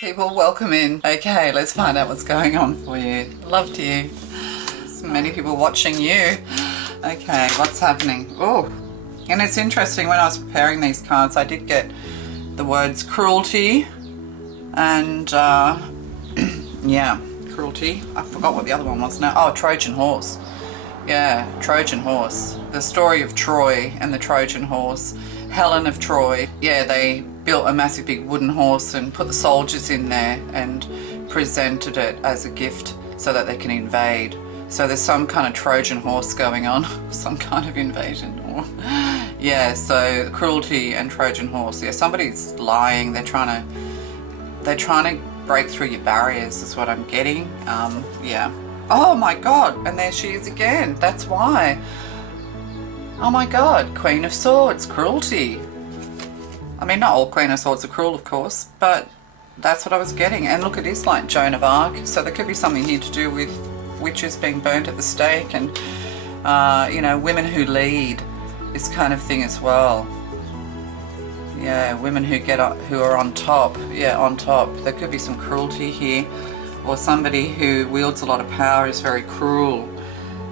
People, welcome in. Okay, let's find out what's going on for you. Loved you. So many people watching you. Okay, what's happening? Oh, and it's interesting, when I was preparing these cards, I did get the words cruelty and, yeah, cruelty. I forgot what the other one was now. Oh, Trojan horse. Yeah, Trojan horse. The story of Troy and the Trojan horse. Helen of Troy. Yeah, they built a massive big wooden horse and put the soldiers in there and presented it as a gift so that they can invade. So there's some kind of Trojan horse going on, some kind of invasion. Yeah, so cruelty and Trojan horse. Yeah, somebody's lying. They're trying to break through your barriers is what I'm getting. Yeah. Oh my God, and there she is again. That's why. Oh my God, Queen of Swords, cruelty. I mean, not all Queen of Swords are cruel, of course, but that's what I was getting. And look, it is like Joan of Arc, so there could be something here to do with witches being burnt at the stake and, you know, women who lead, this kind of thing as well. Yeah, women who get up, who are on top. Yeah, on top. There could be some cruelty here, or somebody who wields a lot of power is very cruel.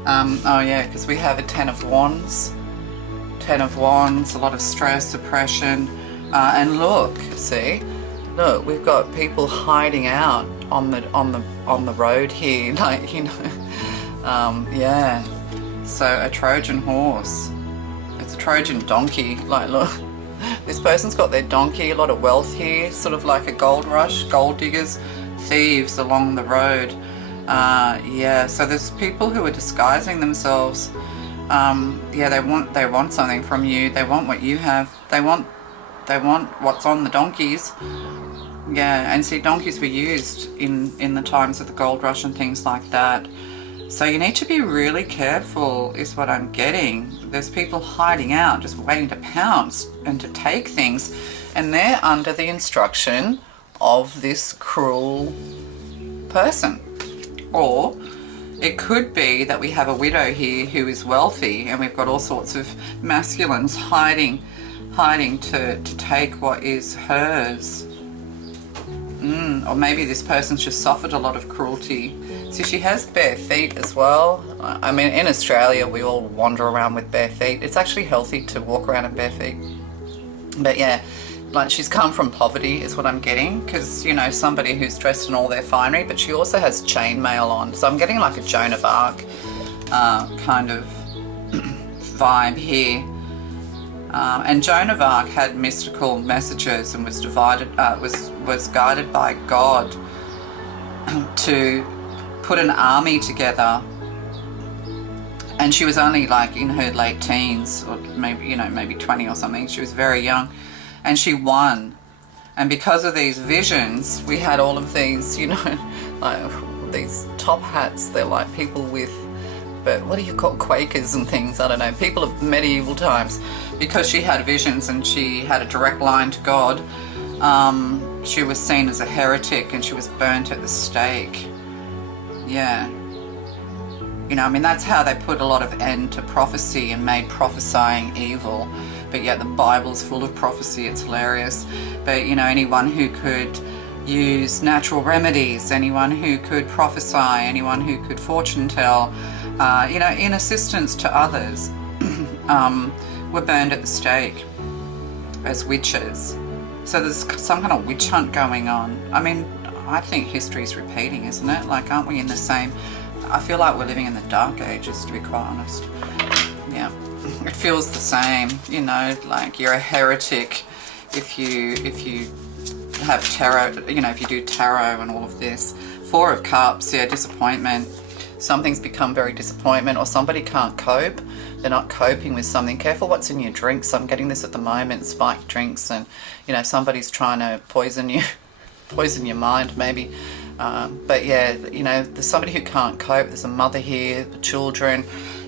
Oh yeah, because we have a Ten of Wands. Ten of Wands, a lot of stress, oppression. And look, see, look, we've got people hiding out on the road here, like, you know, yeah. So a Trojan horse, it's a Trojan donkey. Like, look, this person's got their donkey, a lot of wealth here, sort of like a gold rush, gold diggers, thieves along the road. Yeah, so there's people who are disguising themselves. Yeah, they want something from you. They want what you have. They want what's on the donkeys. Yeah, and see, donkeys were used in the times of the gold rush and things like that. So you need to be really careful is what I'm getting. There's people hiding out, just waiting to pounce and to take things, and they're under the instruction of this cruel person. Or it could be that we have a widow here who is wealthy, and we've got all sorts of masculines hiding to take what is hers. Or maybe this person's just suffered a lot of cruelty. See, she has bare feet as well. I mean, in Australia, we all wander around with bare feet. It's actually healthy to walk around in bare feet. But yeah, like, she's come from poverty is what I'm getting, because, you know, somebody who's dressed in all their finery, but she also has chainmail on. So I'm getting like a Joan of Arc kind of vibe here. And Joan of Arc had mystical messages and was was guided by God to put an army together. And she was only like in her late teens, or maybe, you know, maybe 20 or something. She was very young, and she won. And because of these visions, we had all of these, you know, like these top hats. They're like people with, but what do you call Quakers and things? I don't know, people of medieval times. Because she had visions and she had a direct line to God, she was seen as a heretic and she was burnt at the stake. Yeah. You know, I mean, that's how they put a lot of end to prophecy and made prophesying evil. But yet the Bible's full of prophecy. It's hilarious. But, you know, anyone who could use natural remedies, anyone who could prophesy, anyone who could fortune tell, you know, in assistance to others, were burned at the stake as witches. So there's some kind of witch hunt going on. I mean, I think history's repeating, isn't it? Like, aren't we in the same... I feel like we're living in the dark ages, to be quite honest. Yeah, it feels the same, you know, like you're a heretic if you have tarot, you know, if you do tarot and all of this. Four of Cups, yeah, disappointment. Something's become very disappointment, or somebody can't cope. They're not coping with something. Careful what's in your drinks. I'm getting this at the moment, spiked drinks, and, you know, somebody's trying to poison you, poison your mind maybe. But yeah, you know, there's somebody who can't cope. There's a mother here, the children,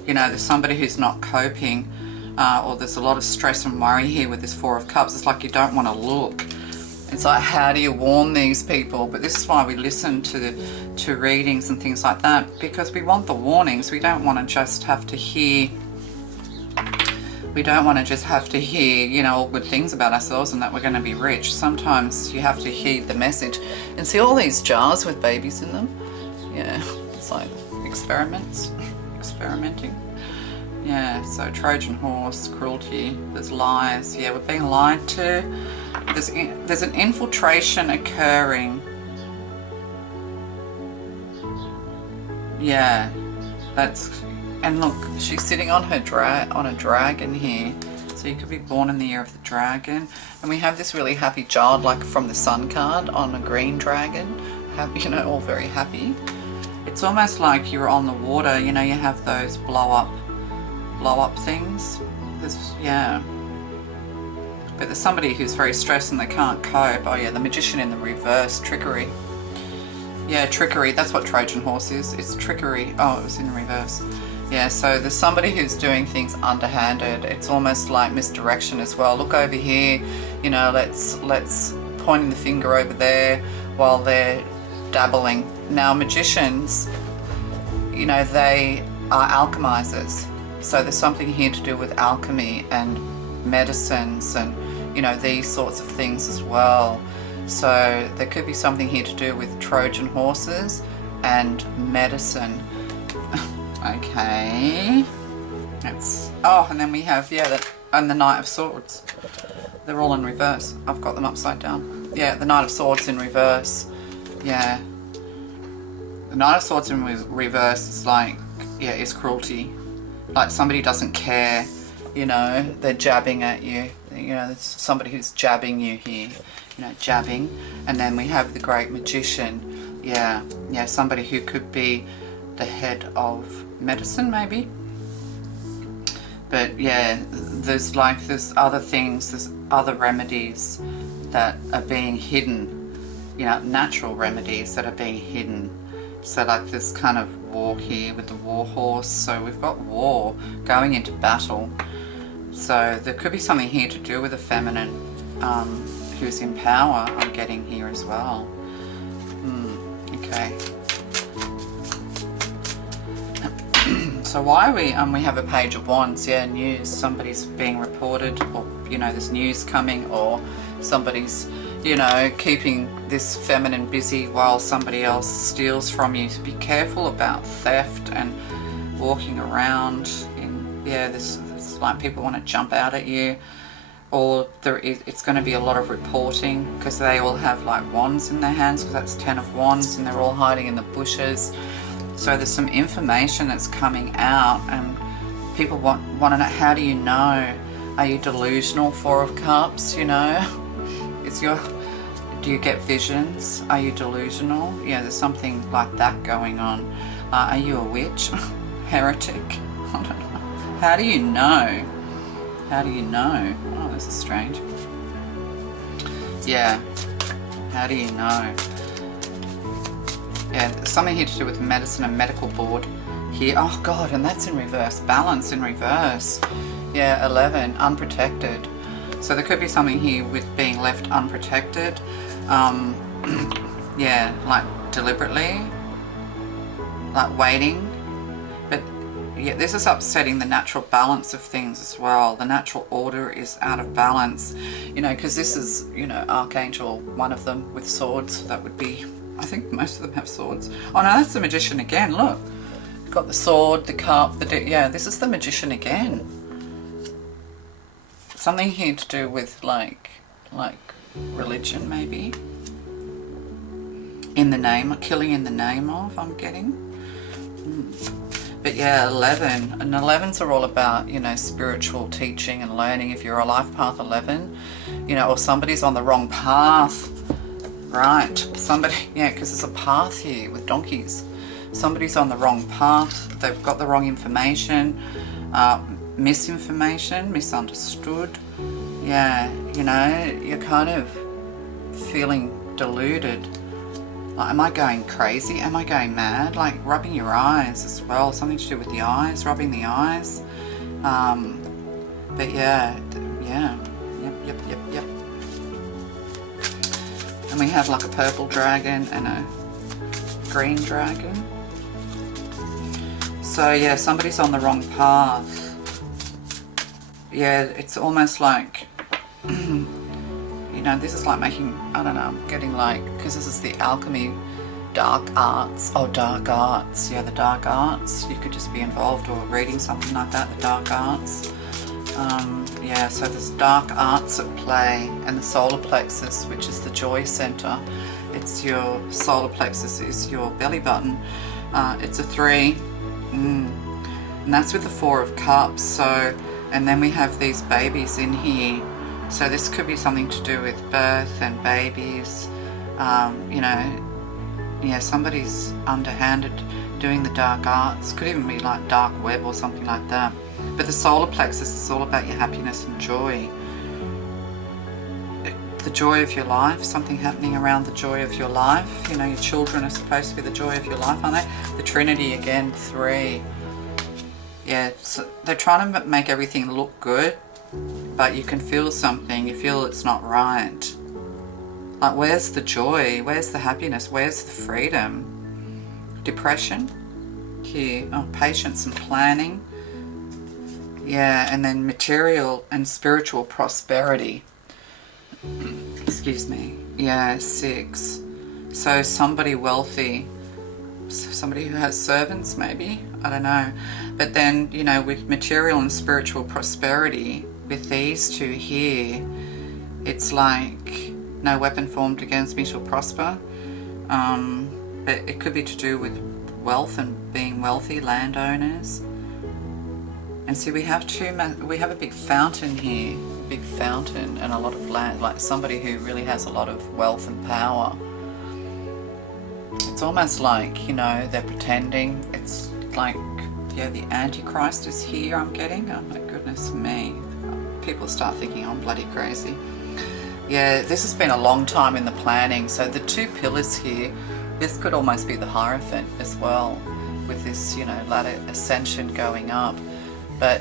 you know, there's somebody who's not coping, or there's a lot of stress and worry here with this Four of Cups. It's like you don't want to look. It's like, how do you warn these people? But this is why we listen to readings and things like that, because we want the warnings. We don't want to just have to hear we don't want to just have to hear, you know, all good things about ourselves and that we're going to be rich. Sometimes you have to heed the message. And see all these jars with babies in them? Yeah, it's like experiments, experimenting. Yeah, so Trojan horse, cruelty, there's lies. Yeah, we're being lied to. There's an infiltration occurring. Yeah, that's, and look, she's sitting on her on a dragon here. So you could be born in the year of the dragon. And we have this really happy child, like from the sun card, on a green dragon. Happy, you know, all very happy. It's almost like you're on the water, you know, you have those blow up things. Yeah. But there's somebody who's very stressed and they can't cope. Oh yeah, the magician in the reverse, trickery. Yeah, trickery, that's what Trojan horse is. It's trickery. Oh, it was in reverse. Yeah, so there's somebody who's doing things underhanded. It's almost like misdirection as well. Look over here, you know, let's pointing the finger over there while they're dabbling. Now magicians, you know, they are alchemizers. So there's something here to do with alchemy and medicines and, you know, these sorts of things as well. So there could be something here to do with Trojan horses and medicine. Okay. That's, oh, and then we have, yeah, and the Knight of Swords. They're all in reverse. I've got them upside down. Yeah, the Knight of Swords in reverse. Yeah. The Knight of Swords in reverse is like, yeah, is cruelty. Like somebody doesn't care, you know, they're jabbing at you. You know, there's somebody who's jabbing you here, you know, jabbing. And then we have the Great Magician. Yeah, yeah, somebody who could be the head of medicine maybe. But yeah, there's other things, there's other remedies that are being hidden, you know, natural remedies that are being hidden. So like this kind of war here with the war horse. So we've got war going into battle. So there could be something here to do with a feminine who's in power, I'm getting here as well. Okay. So why are we have a Page of Wands, yeah, news, somebody's being reported, or, you know, there's news coming, or somebody's, you know, keeping this feminine busy while somebody else steals from you. So be careful about theft and walking around in, yeah, this like people want to jump out at you, or it's going to be a lot of reporting because they all have like wands in their hands, because that's 10 of Wands, and they're all hiding in the bushes. So there's some information that's coming out, and people want to know, how do you know? Are you delusional, 4 of Cups, you know? Do you get visions? Are you delusional? Yeah, there's something like that going on. Are you a witch? Heretic? I don't know. How do you know? How do you know? Oh, this is strange. Yeah. How do you know? Yeah, something here to do with medicine and medical board here. Oh God, and that's in reverse. Balance in reverse. Yeah, 11, unprotected. So there could be something here with being left unprotected. Yeah, like deliberately, like waiting. But yeah, this is upsetting the natural balance of things as well. The natural order is out of balance, you know, because this is, you know, Archangel, one of them with swords. That would be, I think most of them have swords. Oh no, that's the Magician again, look. Got the sword, the cup, yeah, this is the Magician again. Something here to do with like religion maybe. In the name, killing in the name of, I'm getting. But yeah, 11, and 11s are all about, you know, spiritual teaching and learning. If you're a life path 11, you know, or somebody's on the wrong path, right? Somebody, yeah, because there's a path here with donkeys. Somebody's on the wrong path, they've got the wrong information, misinformation, misunderstood. Yeah, you know, you're kind of feeling deluded. Like, am I going crazy? Am I going mad? Like rubbing your eyes as well, something to do with the eyes, rubbing the eyes. But yeah, yep. And we have like a purple dragon and a green dragon. So yeah, somebody's on the wrong path. yeah, it's almost like, you know, this is like making, I don't know, I'm getting like, because this is the alchemy, dark arts. Oh, dark arts. Yeah, the dark arts. You could just be involved or reading something like that, the dark arts. Yeah, so there's dark arts at play, and the solar plexus, which is the joy center. It's your solar plexus is your belly button. It's a 3. And that's with the 4 of cups. So, and then we have these babies in here. So this could be something to do with birth and babies. You know, yeah, somebody's underhanded doing the dark arts. Could even be like dark web or something like that. But the solar plexus is all about your happiness and joy. The joy of your life, something happening around the joy of your life. You know, your children are supposed to be the joy of your life, aren't they? The Trinity again, 3. Yeah, so they're trying to make everything look good, but you can feel something. You feel it's not right. Like, where's the joy? Where's the happiness? Where's the freedom? Depression here. Oh, patience and planning. Yeah, and then material and spiritual prosperity. Excuse me. Yeah, 6. So somebody wealthy, somebody who has servants maybe, I don't know. But then, you know, with material and spiritual prosperity, with these two here, it's like no weapon formed against me shall prosper. But it could be to do with wealth and being wealthy, landowners. And see, we have a big fountain here, big fountain and a lot of land, like somebody who really has a lot of wealth and power. It's almost like, you know, they're pretending. It's like, yeah, the Antichrist is here, I'm getting. Oh my goodness me. People start thinking I'm bloody crazy. Yeah, this has been a long time in the planning. So the 2 pillars here, this could almost be the Hierophant as well, with this, you know, ladder ascension going up. But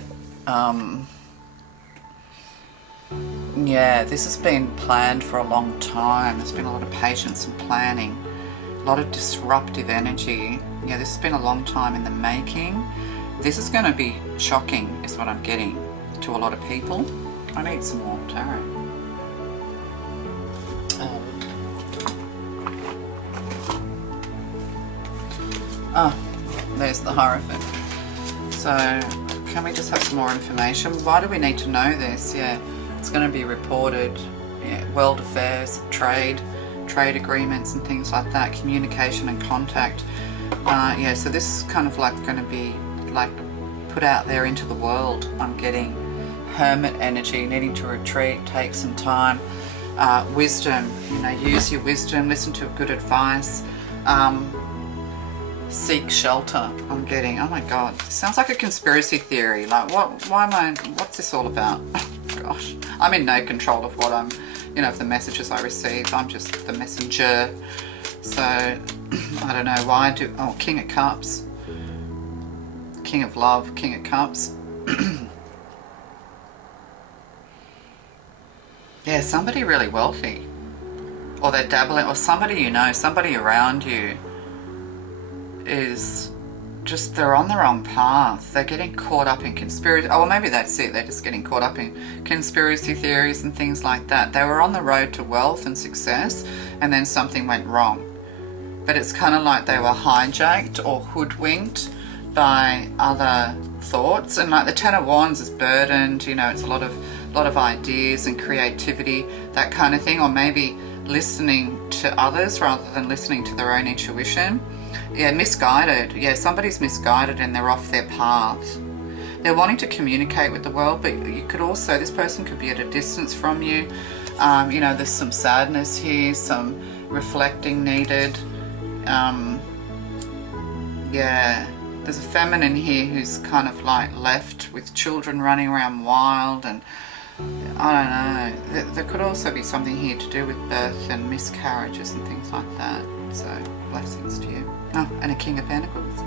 yeah, this has been planned for a long time. There's been a lot of patience and planning, a lot of disruptive energy. Yeah, this has been a long time in the making. This is going to be shocking, is what I'm getting, to a lot of people. I need some more tarot. Oh, there's the Hierophant. So, can we just have some more information? Why do we need to know this? Yeah, it's going to be reported. Yeah, world affairs, trade agreements and things like that, communication and contact. Yeah, so this is kind of like going to be like put out there into the world. I'm getting hermit energy, needing to retreat, take some time. Wisdom, you know, use your wisdom, listen to good advice. Seek shelter, I'm getting. Oh my god, this sounds like a conspiracy theory. Like, what's this all about? Gosh, I'm in no control of what I'm, you know, of the messages I receive. I'm just the messenger. So, I don't know why oh, King of Cups. King of Love, King of Cups. Yeah, somebody really wealthy. Or they're dabbling, or somebody you know, somebody around you is just, they're on the wrong path. They're getting caught up in conspiracy. Oh, well, maybe that's it. They're just getting caught up in conspiracy theories and things like that. They were on the road to wealth and success, and then something went wrong. But it's kind of like they were hijacked or hoodwinked by other thoughts. And like the Ten of Wands is burdened, you know, it's a lot of ideas and creativity, that kind of thing. Or maybe listening to others rather than listening to their own intuition. Yeah, misguided. Yeah, somebody's misguided and they're off their path. They're wanting to communicate with the world, but you could also, this person could be at a distance from you. You know, there's some sadness here, some reflecting needed. Yeah, there's a feminine here who's kind of like left with children running around wild, and I don't know. There could also be something here to do with birth and miscarriages and things like that. So, blessings to you. Oh, and a King of Pentacles.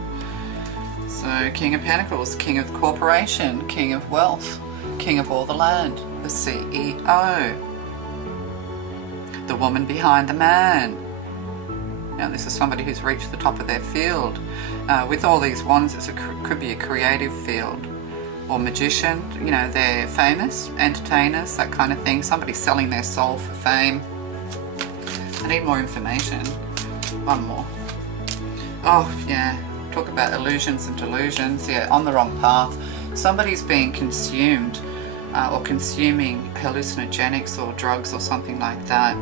So, King of Pentacles, King of the Corporation, King of Wealth, King of all the land, the CEO, the woman behind the man. Now, this is somebody who's reached the top of their field. With all these wands, it could be a creative field. or magician, you know, they're famous, entertainers, that kind of thing. Somebody's selling their soul for fame. I need more information. One more. Oh, yeah. Talk about illusions and delusions. Yeah, on the wrong path. Somebody's being consumed or consuming hallucinogenics or drugs or something like that.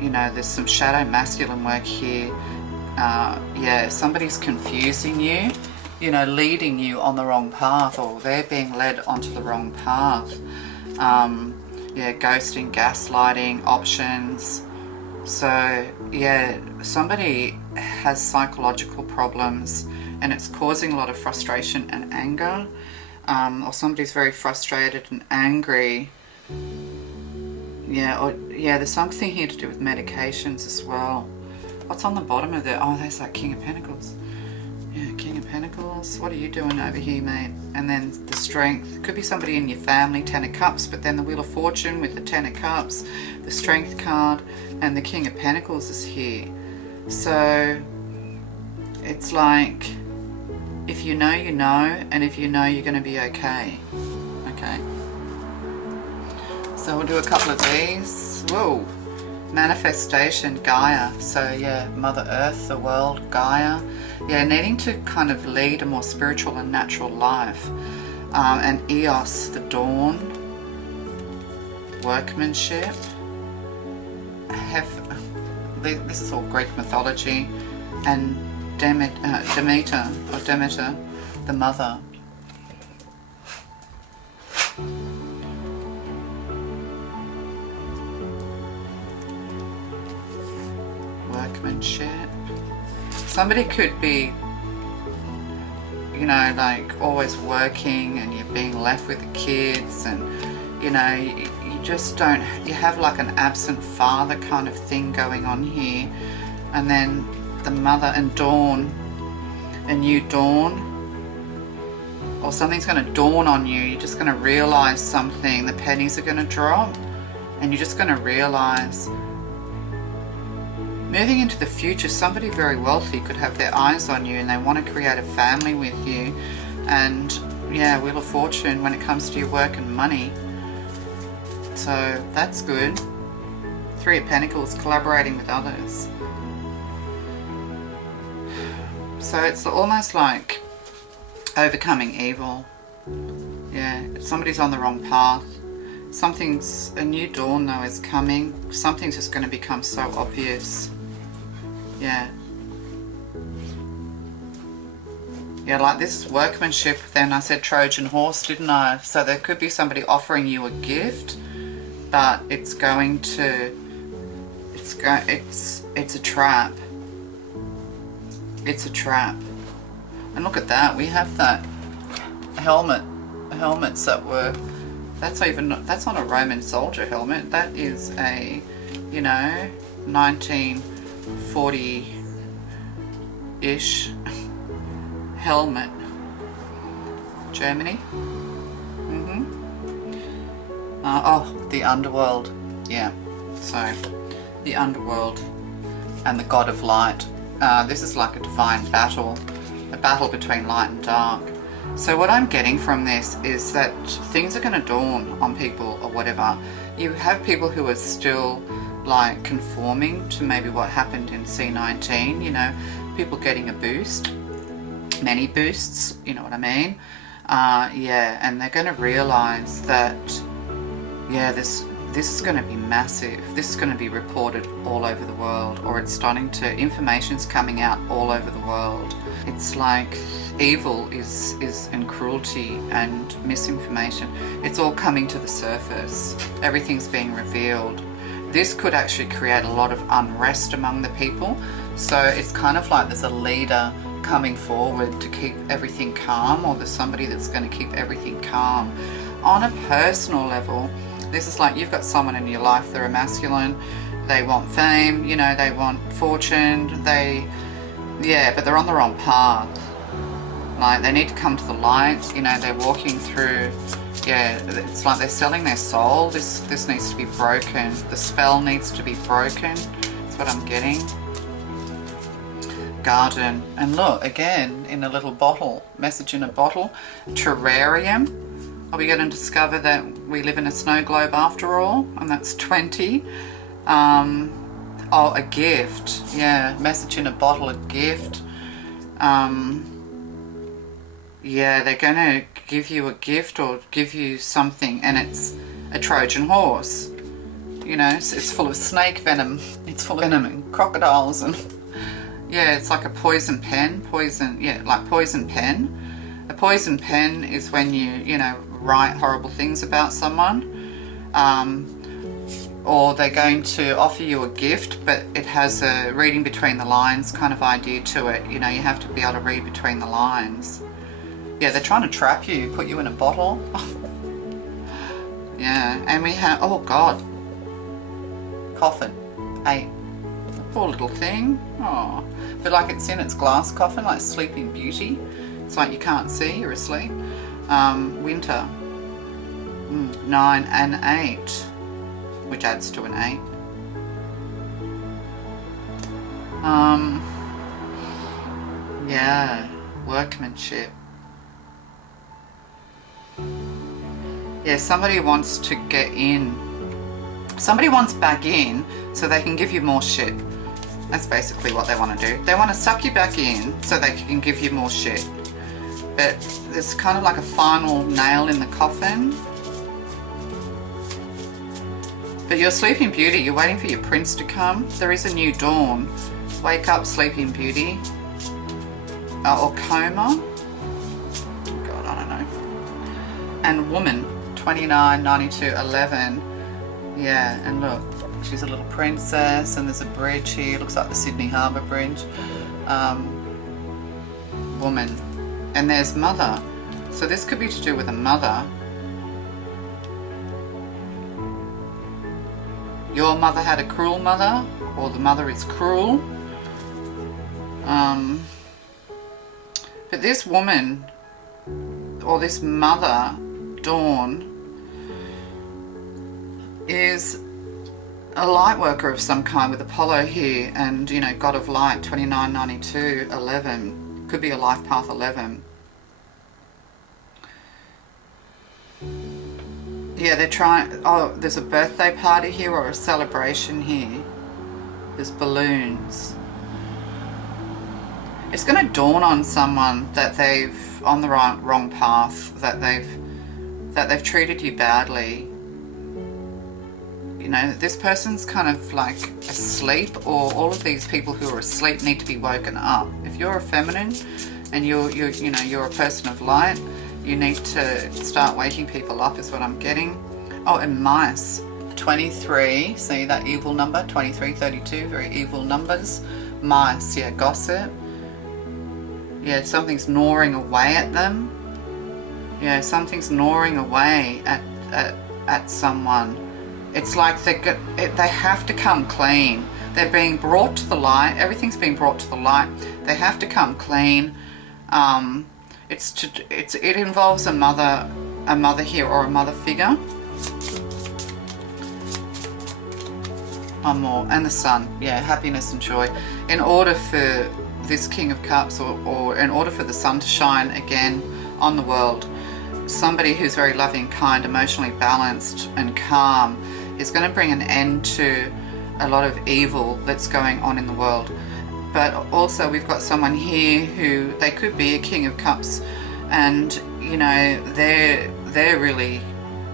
You know, there's some shadow masculine work here. Yeah, somebody's confusing you, you know, leading you on the wrong path, or they're being led onto the wrong path. Yeah, ghosting, gaslighting, options. So yeah, somebody has psychological problems and it's causing a lot of frustration and anger, or somebody's very frustrated and angry. Yeah, or yeah, there's something here to do with medications as well. What's on the bottom of there? Oh, there's that King of Pentacles. Yeah, King of Pentacles. What are you doing over here, mate? And then the Strength. Could be somebody in your family, Ten of Cups, but then the Wheel of Fortune with the Ten of Cups, the Strength card, and the King of Pentacles is here. So it's like, if you know, you know, and if you know, you're going to be okay. Okay. So we'll do a couple of these. Whoa. Manifestation, Gaia. So yeah, Mother Earth, the world, Gaia. Yeah, needing to kind of lead a more spiritual and natural life. And Eos, the dawn. Workmanship. This is all Greek mythology. And Demeter, the mother. Workmanship. Somebody could be, you know, like always working and you're being left with the kids, and you know, you just don't, you have like an absent father kind of thing going on here. And then the mother and dawn, a new dawn, or something's going to dawn on you. You're just going to realize something, the pennies are going to drop, and you're just going to realize. Moving into the future, somebody very wealthy could have their eyes on you and they want to create a family with you. And yeah, Wheel of Fortune when it comes to your work and money. So that's good. Three of Pentacles, collaborating with others. So it's almost like overcoming evil. Yeah, somebody's on the wrong path. A new dawn though is coming. Something's just going to become so obvious. Yeah. Yeah, like this is workmanship. Then I said Trojan horse, didn't I? So there could be somebody offering you a gift, but it's going to, it's a trap. It's a trap. And look at that. We have that helmets that were, that's not a Roman soldier helmet. That is a, you know, 1940-ish helmet. Germany. Oh, the underworld. Yeah. So, the underworld and the god of light. This is like a divine battle. A battle between light and dark. So what I'm getting from this is that things are going to dawn on people or whatever. You have people who are still like conforming to maybe what happened in C19, you know, people getting a boost, many boosts, you know what I mean? Yeah, and they're going to realize that, yeah, this is going to be massive. This is going to be reported all over the world, or it's starting to, information's coming out all over the world. It's like evil is and cruelty and misinformation. It's all coming to the surface. Everything's being revealed. This could actually create a lot of unrest among the people. So it's kind of like there's a leader coming forward to keep everything calm, or there's somebody that's going to keep everything calm. On a personal level, this is like you've got someone in your life, they're a masculine, they want fame, you know, they want fortune, yeah, but they're on the wrong path. Like they need to come to the light, you know, they're walking through, yeah, it's like they're selling their soul. This needs to be broken. The spell needs to be broken. That's what I'm getting. garden. And look, again, in a little bottle, message in a bottle, terrarium. Are we going to discover that we live in a snow globe after all? And that's 20. Oh, a gift. Yeah, message in a bottle, a gift. Yeah, they're going to give you a gift or give you something, and it's a Trojan horse. You know, it's full of snake venom. It's full of venom and crocodiles, and yeah, it's like a poison pen. Like poison pen. A poison pen is when you know, write horrible things about someone. Or they're going to offer you a gift, but it has a reading between the lines kind of idea to it. You know, you have to be able to read between the lines. Yeah, they're trying to trap you, put you in a bottle. Yeah, and we have, oh God, coffin, 8. Poor little thing. Oh, but like it's in its glass coffin, like Sleeping Beauty. It's like you can't see, you're asleep. Winter, 9 and 8, which adds to an 8. Yeah, workmanship. Yeah, somebody wants to get in. Somebody wants back in so they can give you more shit. That's basically what they want to do. They want to suck you back in so they can give you more shit. But there's kind of like a final nail in the coffin. But you're Sleeping Beauty. You're waiting for your prince to come. There is a new dawn. Wake up, Sleeping Beauty. Or coma. God, I don't know. And woman, 29, 92, 11. Yeah, and look, she's a little princess, and there's a bridge here. Looks like the Sydney Harbour Bridge. Woman. And there's mother. So this could be to do with a mother. Your mother had a cruel mother, or the mother is cruel. But this woman, or this mother, Dawn, is a light worker of some kind with Apollo here, and, you know, God of Light, 29, 92, 11. Could be a life path 11. Yeah, they're trying, oh, there's a birthday party here or a celebration here. There's balloons. It's going to dawn on someone that they've on the wrong path, that they've treated you badly. You know, this person's kind of like asleep, or all of these people who are asleep need to be woken up. If you're a feminine and you're a person of light, you need to start waking people up is what I'm getting. Oh, and mice. 23, see that evil number? 23, 32, very evil numbers. Mice, yeah, gossip. Yeah, something's gnawing away at them. Yeah, something's gnawing away at someone. It's like they have to come clean. They're being brought to the light. Everything's being brought to the light. They have to come clean. It involves a mother here, or a mother figure. One more, and the sun. Yeah, happiness and joy. In order for this King of Cups, or in order for the sun to shine again on the world, somebody who's very loving, kind, emotionally balanced and calm is going to bring an end to a lot of evil that's going on in the world. But also we've got someone here who, they could be a King of Cups, and, you know, they're really,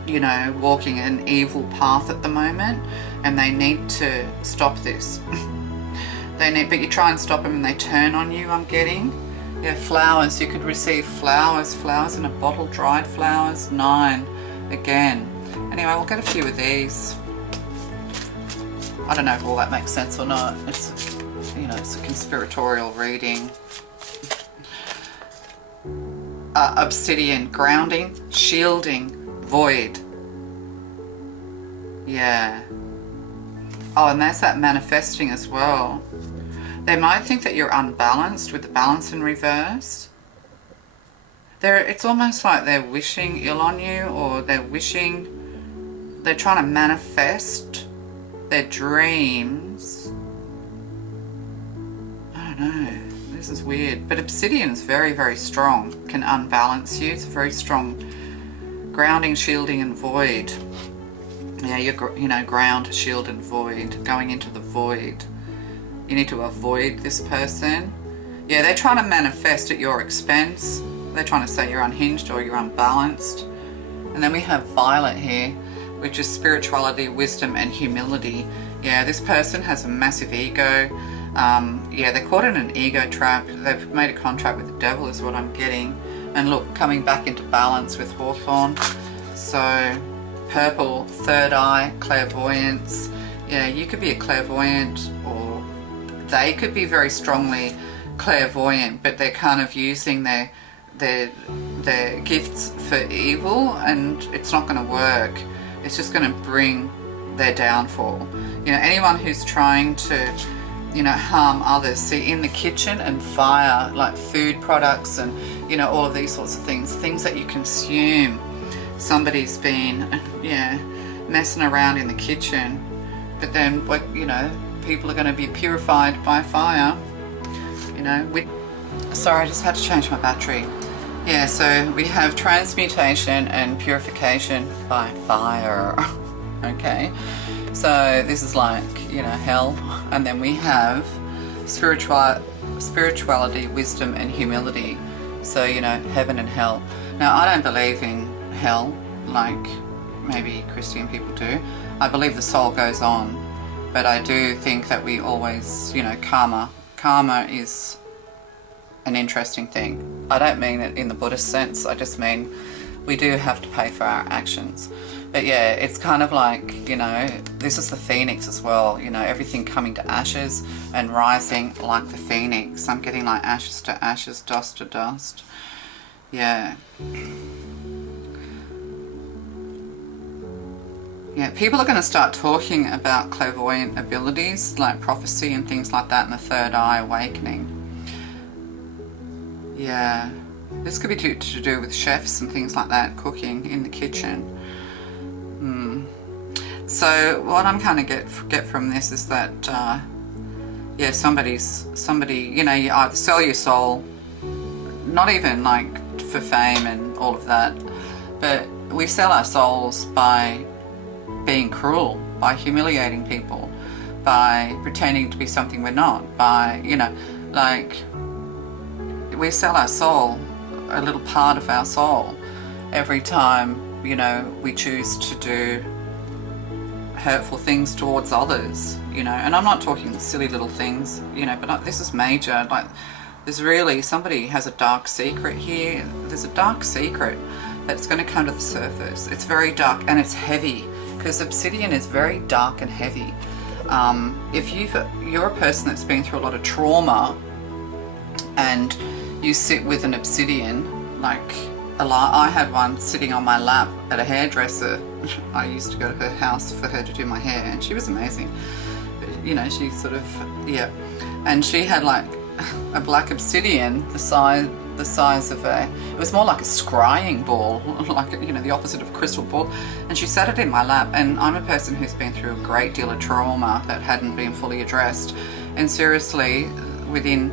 you know, walking an evil path at the moment, and they need to stop this. But you try and stop them and they turn on you, I'm getting. Yeah, flowers, you could receive flowers in a bottle, dried flowers, 9, again. Anyway, we'll get a few of these. I don't know if all that makes sense or not. It's, you know, it's a conspiratorial reading. Obsidian, grounding, shielding, void. Yeah. Oh, and there's that manifesting as well. They might think that you're unbalanced with the balance in reverse. It's almost like they're wishing ill on you, or they're trying to manifest their dreams. I don't don't know. This is weird. But obsidian is very, very strong. Can unbalance you. It's very strong. Grounding, shielding, and void. Yeah, you're, ground, shield, and void. Going into the void. You need to avoid this person. Yeah, they're trying to manifest at your expense. They're trying to say you're unhinged or you're unbalanced. And then we have violet here, which is spirituality, wisdom, and humility. Yeah, this person has a massive ego. Yeah, they're caught in an ego trap. They've made a contract with the devil is what I'm getting. And look, coming back into balance with Hawthorn. So, purple, third eye, clairvoyance. Yeah, you could be a clairvoyant, or they could be very strongly clairvoyant, but they're kind of using their gifts for evil, and it's not going to work. It's just going to bring their downfall. Anyone who's trying to harm others. See, in the kitchen and fire, like food products and all of these sorts of things that you consume. Somebody's been messing around in the kitchen, but then people are going to be purified by fire. Sorry, I just had to change my battery. Yeah, so we have transmutation and purification by fire. Okay, so this is like hell. And then we have spirituality, wisdom, and humility. So heaven and hell. Now, I don't believe in hell like maybe Christian people do. I believe the soul goes on, but I do think that we always karma is an interesting thing. I don't mean it in the Buddhist sense. I just mean we do have to pay for our actions. But yeah, it's kind of like, this is the phoenix as well, everything coming to ashes and rising like the phoenix. I'm getting like ashes to ashes, dust to dust. Yeah. Yeah, people are going to start talking about clairvoyant abilities like prophecy and things like that in the third eye awakening. Yeah. This could be to do with chefs and things like that, cooking in the kitchen. So what I'm kind of get from this is that, somebody, you either sell your soul, not even like for fame and all of that, but we sell our souls by being cruel, by humiliating people, by pretending to be something we're not, by, we sell our soul, a little part of our soul, every time, we choose to do hurtful things towards others, and I'm not talking silly little things, but this is major. Like, there's really, somebody has a dark secret here. There's a dark secret that's going to come to the surface. It's very dark and it's heavy, because obsidian is very dark and heavy. If you're a person that's been through a lot of trauma and you sit with an obsidian, like I had one sitting on my lap at a hairdresser. I used to go to her house for her to do my hair, and she was amazing. But, she sort of, and she had like a black obsidian the size of it was more like a scrying ball, like the opposite of a crystal ball, and she sat it in my lap. And I'm a person who's been through a great deal of trauma that hadn't been fully addressed, and seriously, within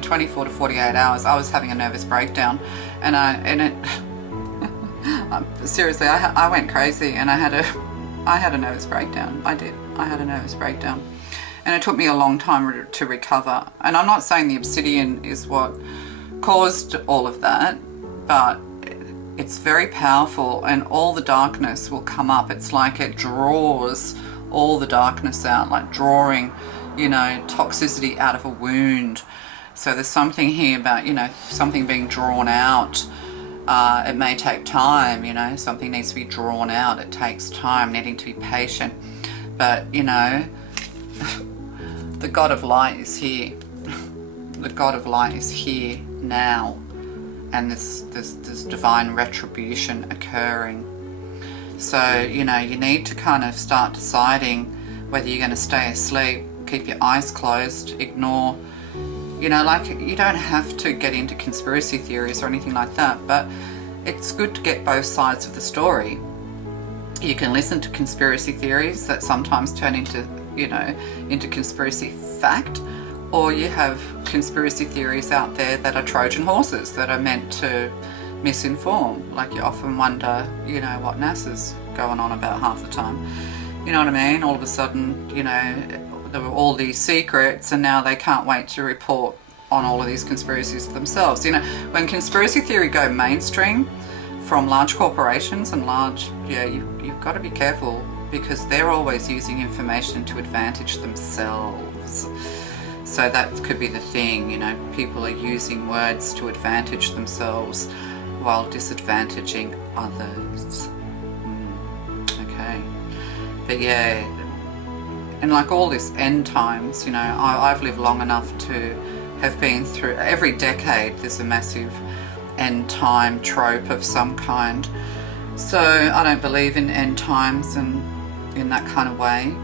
24 to 48 hours I was having a nervous breakdown, seriously, I went crazy, and I had a nervous breakdown. I had a nervous breakdown, and it took me a long time to recover. And I'm not saying the obsidian is what caused all of that, but it's very powerful, and all the darkness will come up. It's like it draws all the darkness out, like drawing, toxicity out of a wound. So there's something here about, something being drawn out. It may take time, something needs to be drawn out. It takes time, needing to be patient. But, the God of Light is here. The God of Light is here now. And there's divine retribution occurring. So, you need to kind of start deciding whether you're going to stay asleep, keep your eyes closed, ignore. You don't have to get into conspiracy theories or anything like that, but it's good to get both sides of the story. You can listen to conspiracy theories that sometimes turn into conspiracy fact, or you have conspiracy theories out there that are Trojan horses that are meant to misinform. Like, you often wonder, you know, what NASA's going on about half the time. You know what I mean? All of a sudden, you know, there were all these secrets and now they can't wait to report on all of these conspiracies themselves. You know, when conspiracy theory go mainstream from large corporations and large, yeah, you've got to be careful, because they're always using information to advantage themselves. So that could be the thing, you know, people are using words to advantage themselves while disadvantaging others. Okay. But yeah, and like all this end times, you know, I've lived long enough to have been through, every decade there's a massive end time trope of some kind. So I don't believe in end times and in that kind of way.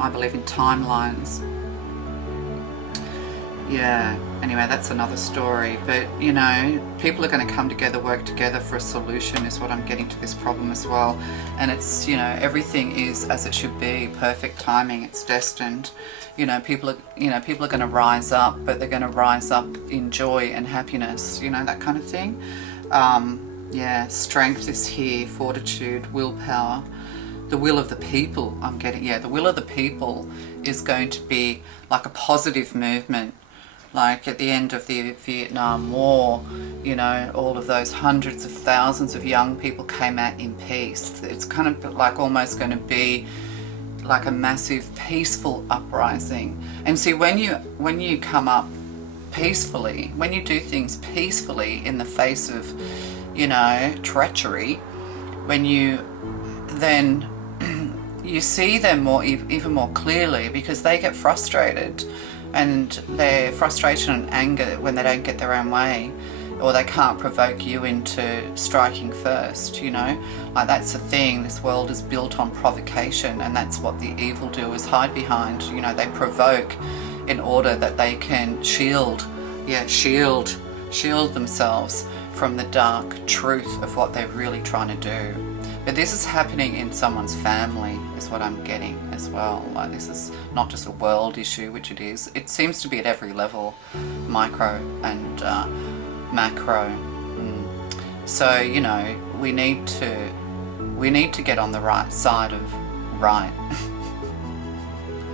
I believe in timelines. Yeah, anyway, that's another story. But, you know, people are going to come together, work together for a solution is what I'm getting to this problem as well. And it's, you know, everything is as it should be, perfect timing, it's destined. You know, people are going to rise up, but they're going to rise up in joy and happiness, you know, that kind of thing. Yeah, strength is here, fortitude, willpower. The will of the people, I'm getting, yeah, the will of the people is going to be like a positive movement. Like at the end of the Vietnam War, you know, all of those hundreds of thousands of young people came out in peace. It's kind of like almost going to be like a massive peaceful uprising. And see, when you come up peacefully, when you do things peacefully in the face of, you know, treachery, when you then you see them even more clearly, because they get frustrated, and their frustration and anger when they don't get their own way, or they can't provoke you into striking first, you know, like that's the thing. This world is built on provocation, and that's what the evildoers hide behind. You know, they provoke in order that they can shield themselves from the dark truth of what they're really trying to do. But this is happening in someone's family is what I'm getting as well. Like, this is not just a world issue, which it is. It seems to be at every level, micro and macro. So, you know, we need to get on the right side of right.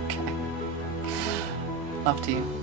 Okay. Love to you.